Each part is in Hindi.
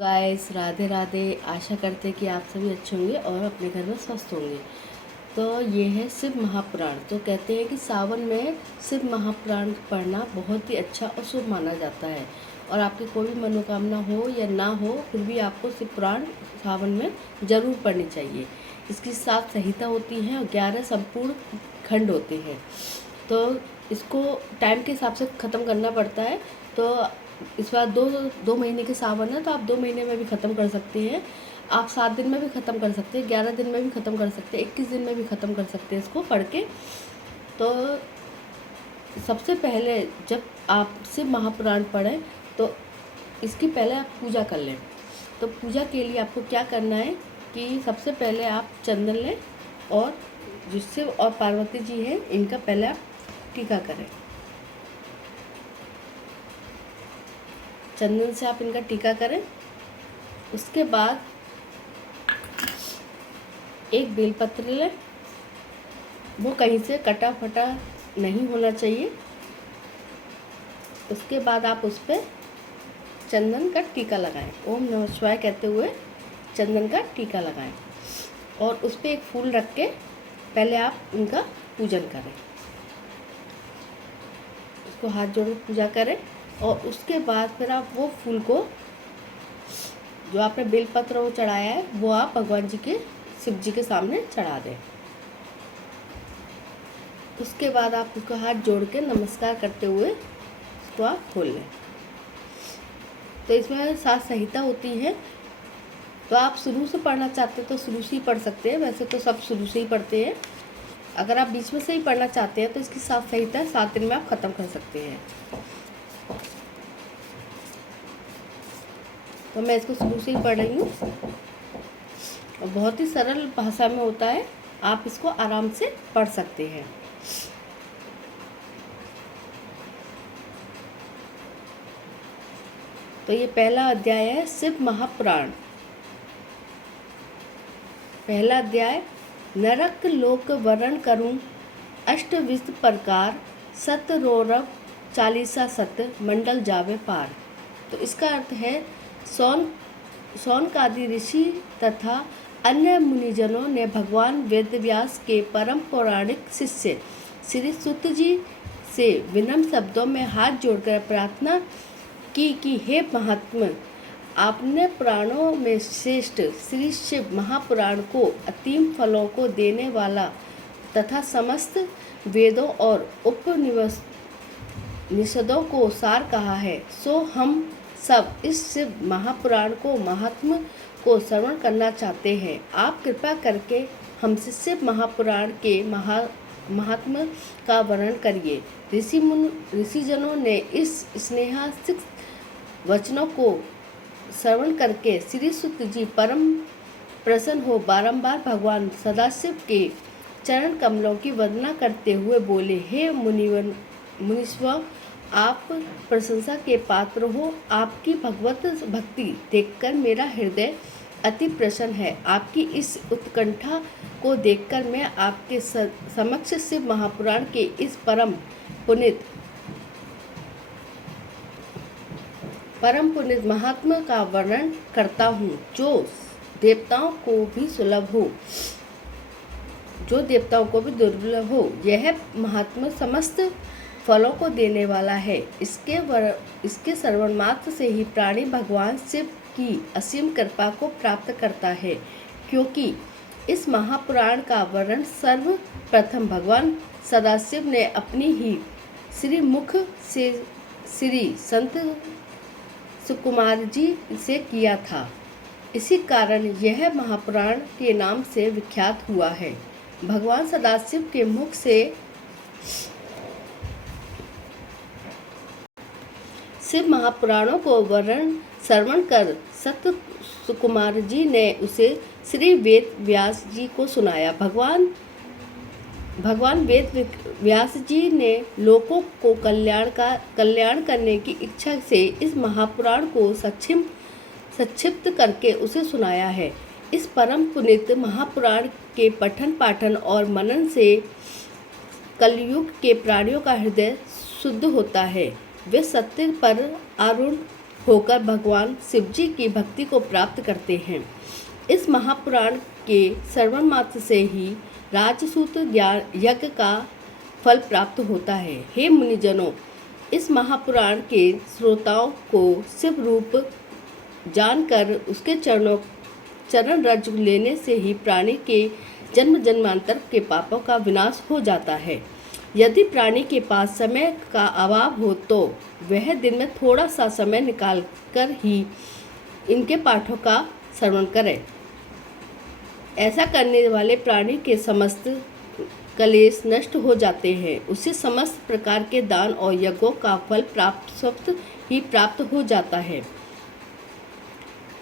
गाइस, राधे राधे। आशा करते हैं कि आप सभी अच्छे होंगे और अपने घर में स्वस्थ होंगे। तो ये है शिव महापुराण। तो कहते हैं कि सावन में शिव महापुराण पढ़ना बहुत ही अच्छा और शुभ माना जाता है, और आपकी कोई भी मनोकामना हो या ना हो, फिर भी आपको शिव पुराण सावन में ज़रूर पढ़नी चाहिए। इसकी 7 संहिता होती हैं और 11 संपूर्ण खंड होते हैं। तो इसको टाइम के हिसाब से ख़त्म करना पड़ता है। तो इस बार दो महीने के सावन है, तो आप 2 महीने में भी ख़त्म कर सकते हैं। आप 7 दिन में भी ख़त्म कर सकते हैं, 11 दिन में भी ख़त्म कर सकते हैं, 21 दिन में भी ख़त्म कर सकते हैं इसको पढ़ के। तो सबसे पहले जब आप शिव महापुराण पढ़ें तो इसकी पहले आप पूजा कर लें। तो पूजा के लिए आपको क्या करना है कि सबसे पहले आप चंदन लें, और जो शिव और पार्वती जी हैं इनका पहले आप टीका करें। चंदन से आप इनका टीका करें। उसके बाद एक बेलपत्र लें, वो कहीं से कटा फटा नहीं होना चाहिए। उसके बाद आप उस पर चंदन का टीका लगाएं। ओम नमः शिवाय कहते हुए चंदन का टीका लगाएं, और उस पर एक फूल रख के पहले आप उनका पूजन करें। उसको हाथ जोड़ के पूजा करें, और उसके बाद फिर आप वो फूल को, जो आपने बेलपत्र वो चढ़ाया है, वो आप भगवान जी के, शिव जी के सामने चढ़ा दें। उसके बाद आप उसको हाथ जोड़ के नमस्कार करते हुए उसको आप खोल लें। तो इसमें 7 संहिता होती है। तो आप शुरू से पढ़ना चाहते हैं तो शुरू से ही पढ़ सकते हैं, वैसे तो सब शुरू से ही पढ़ते हैं। अगर आप बीच में से ही पढ़ना चाहते हैं तो इसकी 7 संहिता 7 दिन में आप ख़त्म कर सकते हैं। तो मैं इसको शुरू से ही पढ़ रही हूँ, और बहुत ही सरल भाषा में होता है, आप इसको आराम से पढ़ सकते हैं। तो ये पहला अध्याय है शिव महापुराण। पहला अध्याय, नरक लोक वरण करूं अष्टविध प्रकार, सत रौरव चालीसा सत मंडल जावे पार। तो इसका अर्थ है सौनकादि ऋषि तथा अन्य मुनिजनों ने भगवान वेदव्यास के परम पौराणिक शिष्य श्री सुत जी से विनम्र शब्दों में हाथ जोड़कर प्रार्थना की कि हे महात्मा, आपने पुराणों में श्रेष्ठ श्री शिव महापुराण को असीम फलों को देने वाला तथा समस्त वेदों और उपनिषदों को सार कहा है। सो हम सब इस शिव महापुराण को महात्मा को श्रवण करना चाहते हैं। आप कृपा करके हमसे शिव महापुराण के महात्मा का वर्णन करिए। ऋषिजनों ने इस स्नेहासिक वचनों को श्रवण करके श्री सुत जी परम प्रसन्न हो बारंबार भगवान सदाशिव के चरण कमलों की वंदना करते हुए बोले, हे मुनीश्वर, आप प्रशंसा के पात्र हो। आपकी भगवत भक्ति देखकर मेरा हृदय अति प्रसन्न है। आपकी इस उत्कंठा को देखकर मैं आपके समक्ष शिव महापुराण के इस परम पुनित महात्मा का वर्णन करता हूँ, जो देवताओं को भी सुलभ हो, जो देवताओं को भी दुर्लभ हो। यह महात्मा समस्त फलों को देने वाला है। इसके श्रवण मात्र से ही प्राणी भगवान शिव की असीम कृपा को प्राप्त करता है, क्योंकि इस महापुराण का वर्णन सर्वप्रथम भगवान सदाशिव ने अपनी ही श्री मुख से श्री संत सुकुमार जी से किया था। इसी कारण यह महापुराण के नाम से विख्यात हुआ है। भगवान सदाशिव के मुख से शिव महापुराणों को श्रवण कर सत सुकुमार जी ने उसे श्री वेद व्यास जी को सुनाया। भगवान वेद व्यास जी ने लोगों को कल्याण करने की इच्छा से इस महापुराण को संक्षिप्त करके उसे सुनाया है। इस परम पुनीत महापुराण के पठन पाठन और मनन से कलयुग के प्राणियों का हृदय शुद्ध होता है। वे सत्य पर आरूढ़ होकर भगवान शिव जी की भक्ति को प्राप्त करते हैं। इस महापुराण के श्रवण मात्र से ही राजसूत यज्ञ का फल प्राप्त होता है। हे मुनिजनों, इस महापुराण के श्रोताओं को शिव रूप जानकर उसके चरण रज लेने से ही प्राणी के जन्म जन्मांतर के पापों का विनाश हो जाता है। यदि प्राणी के पास समय का अभाव हो तो वह दिन में थोड़ा सा समय निकालकर ही इनके पाठों का श्रवण करे। ऐसा करने वाले प्राणी के समस्त कलेश नष्ट हो जाते हैं। उसे समस्त प्रकार के दान और यज्ञों का फल स्वतः ही प्राप्त हो जाता है।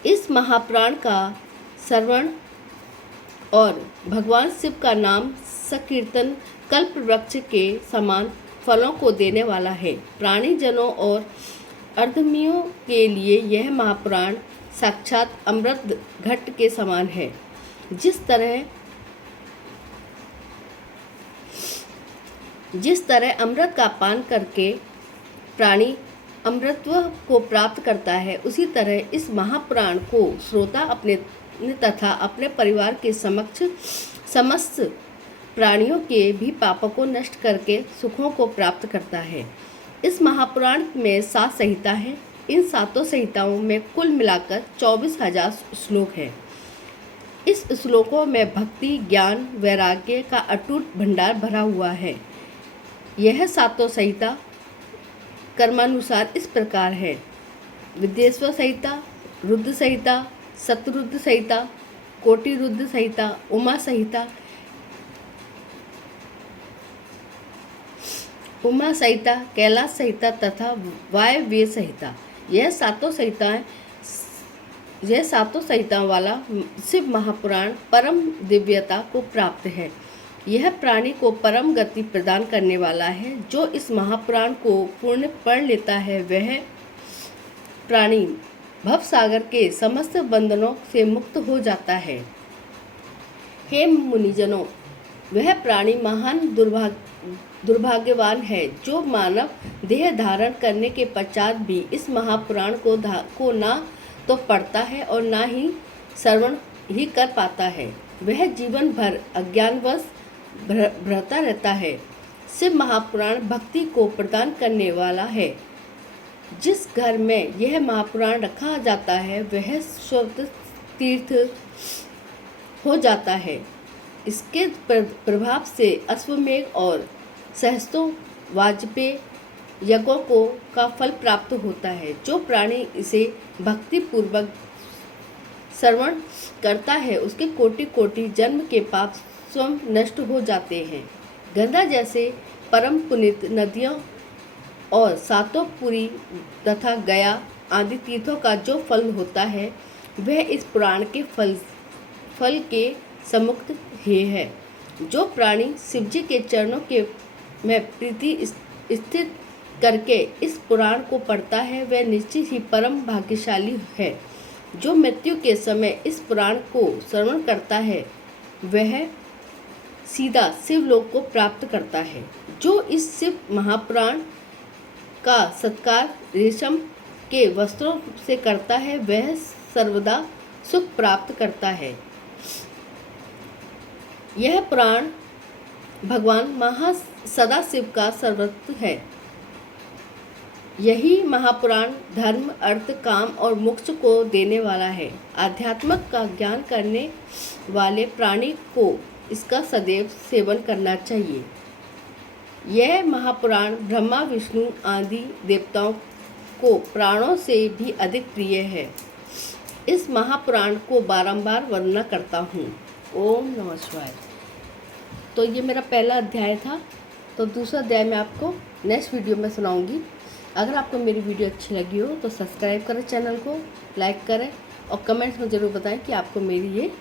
इस महापुराण का श्रवण और भगवान शिव का नाम संकीर्तन कल्प वृक्ष के समान फलों को देने वाला है। प्राणी जनों और अर्धमियों के लिए यह महापुराण साक्षात अमृत घट के समान है। जिस तरह अमृत का पान करके प्राणी अमृतत्व को प्राप्त करता है, उसी तरह इस महापुराण को श्रोता अपने तथा अपने परिवार के समस्त प्राणियों के भी पापों को नष्ट करके सुखों को प्राप्त करता है। इस महापुराण में 7 संहिता है। इन 7 संहिताओं में कुल मिलाकर 24,000 श्लोक हैं। इस श्लोकों में भक्ति, ज्ञान, वैराग्य का अटूट भंडार भरा हुआ है। यह 7 संहिता कर्मानुसार इस प्रकार है: विद्येश्वर संहिता, रुद्र संहिता, शतरुद्र संहिता, कोटिरुद्र संहिता, उमा संहिता, कैलाश संहिता तथा वायव्य संहिता। यह सातों संहिताओं वाला शिव महापुराण परम दिव्यता को प्राप्त है। यह प्राणी को परम गति प्रदान करने वाला है। जो इस महापुराण को पूर्ण पढ़ लेता है वह प्राणी भवसागर के समस्त बंधनों से मुक्त हो जाता है। हे मुनिजनों, वह प्राणी महान दुर्भाग्यवान है जो मानव देह धारण करने के पश्चात भी इस महापुराण को ना तो पढ़ता है और ना ही श्रवण ही कर पाता है। वह जीवन भर अज्ञानवश भ्रता रहता है। शिव महापुराण भक्ति को प्रदान करने वाला है। जिस घर में यह महापुराण रखा जाता है वह स्वतः तीर्थ हो जाता है। इसके प्रभाव से अश्वमेघ और सहस्त्रों वाजपेय यज्ञों का फल प्राप्त होता है। जो प्राणी इसे भक्ति पूर्वक श्रवण करता है उसके कोटि कोटि जन्म के पाप स्वयं नष्ट हो जाते हैं। गंगा जैसे परम पुनीत नदियों और सातों पुरी तथा गया आदि तीर्थों का जो फल होता है वह इस पुराण के फल के समुक्त ही है। जो प्राणी शिवजी के चरणों में प्रीति स्थित करके इस पुराण को पढ़ता है वह निश्चित ही परम भाग्यशाली है। जो मृत्यु के समय इस पुराण को श्रवण करता है वह सीधा शिवलोक को प्राप्त करता है। जो इस शिव महापुराण का सत्कार रेशम के वस्त्रों से करता है वह सर्वदा सुख प्राप्त करता है। यह पुराण भगवान सदाशिव का सर्वस्व है। यही महापुराण धर्म, अर्थ, काम और मोक्ष को देने वाला है। आध्यात्मक का ज्ञान करने वाले प्राणी को इसका सदैव सेवन करना चाहिए। यह महापुराण ब्रह्मा, विष्णु आदि देवताओं को प्राणों से भी अधिक प्रिय है। इस महापुराण को बारंबार वर्णना करता हूँ। ओम नमः शिवाय। तो ये मेरा पहला अध्याय था। तो दूसरा अध्याय मैं आपको नेक्स्ट वीडियो में सुनाऊंगी। अगर आपको मेरी वीडियो अच्छी लगी हो तो सब्सक्राइब करें चैनल को, लाइक करें और कमेंट्स में ज़रूर बताएं कि आपको मेरी ये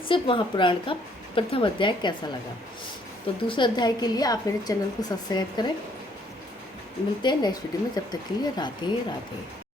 शिव महापुराण का प्रथम अध्याय कैसा लगा। तो दूसरे अध्याय के लिए आप मेरे चैनल को सब्सक्राइब करें। मिलते हैं नेक्स्ट वीडियो में, जब तक के लिए राधे राधे।